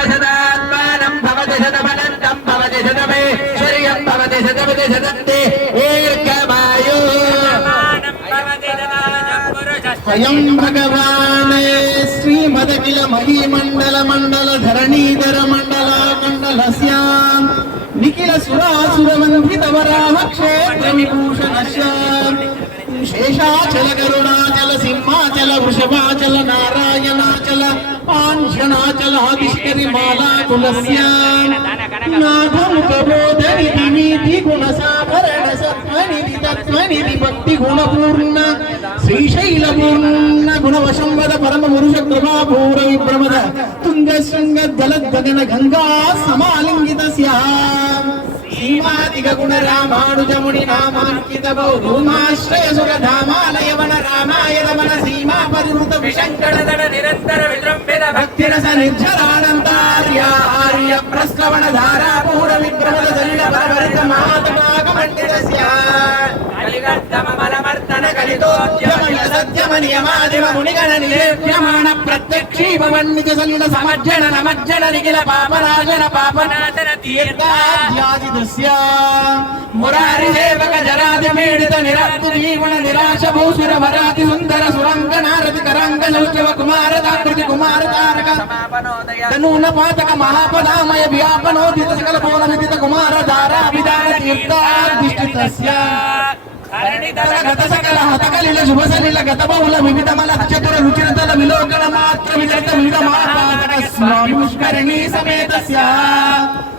शतशतात्मानं भवति शतमनन्तं भवति शतमेश्वर्यं भवति शतपति शतन्ते स्वयं भगवान् श्रीमदखिल महीमण्डल मण्डल धरणीधर मण्डल मण्डलस्यां निखिल सुरासुरवन्दित वराह क्षेत्र विभूषणस्य शेषाचल गरुडाचल सिंहाचल वृषभाचल नारायणाचल पांशनाचल आदिष्करि माला तुलस्यां नाथमुखबोधनि दिवीति गुणसाभरण सत्त्वनिधि तत्त्वनिधि भक्ति गुणपूर्ण श्रीशैलपूर्ण गुणवशंवद परम पुरुष कृपा पूर विप्रमद तुंगशृंग दलद्गगन गंगा समालिंगितस्यां सीमादिक गुण रामानुजमुनि नामांकित बहुधूमाश्रय सुरधामालय वन रामाय रमण सीमा परिवृत विशंकट दड निरंतर विजृंभित भक्ति रस निर्झरानंदार्य आर्य प्रस्रवण धारा पूर विप्रमद सलिल परवरित महात्माग मंडितस्य कलिगद्धम मलमर्दन कलितोद्यम सत्यम नियमादिव मुनिगण निलेप्यमाण प्रत्यक्षीभवन्निज सलिल समज्जन नमज्जन निखिल पापनाशन पापनाशन तीर्थाद्यादिदस्य मुरारि सेवक जरादि पीडित निरात्म जीवन निराश भूसुर वराति सुंदर सुरंग नारति करंग सौष्ठव कुमार दाकृति कुमार तारक तनून पातक महापदामय व्यापनोदित सकल पौन विदित कुमार धारा विदान तीर्थाधिष्ठितस्य गत सकल हतकलिल शुभ सलिल गत बहुल विविध मल चतुर रुचिरतल विलोकन मात्र विजत विविध महापातक स्वामी पुष्करिणी समेतस्य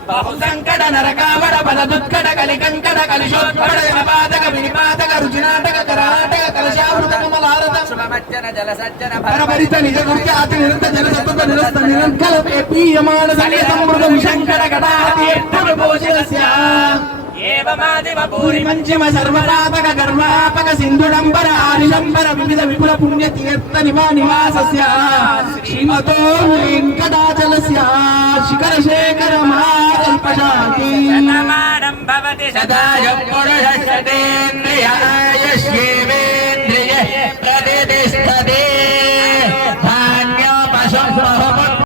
बहु संकट नरकावड़ बल दुत्कट कलि कंकट कलिशोत्पट जनपातक विनिपातक रुचिनाटक कराटक कलशावृत कमलारत सुमज्जन जल सज्जन परपरित निज दुर्गाति निरंत जल सतत निरस्त निरंकल पीयमान सलि समृद्ध विशंकर गदाति विभूषितस्य एवमादिव पूरि पंचम सर्वपातक गर्वापक सिंधुडंबर आनिशंबर विविध विपुल पुण्य तीर्थ निवासस्य श्रीमतो वेंकटाचलस्य शिखर शेखर महाकल्पशाखी शतमानं भवति शतायुः पुरुषः शतेन्द्रियः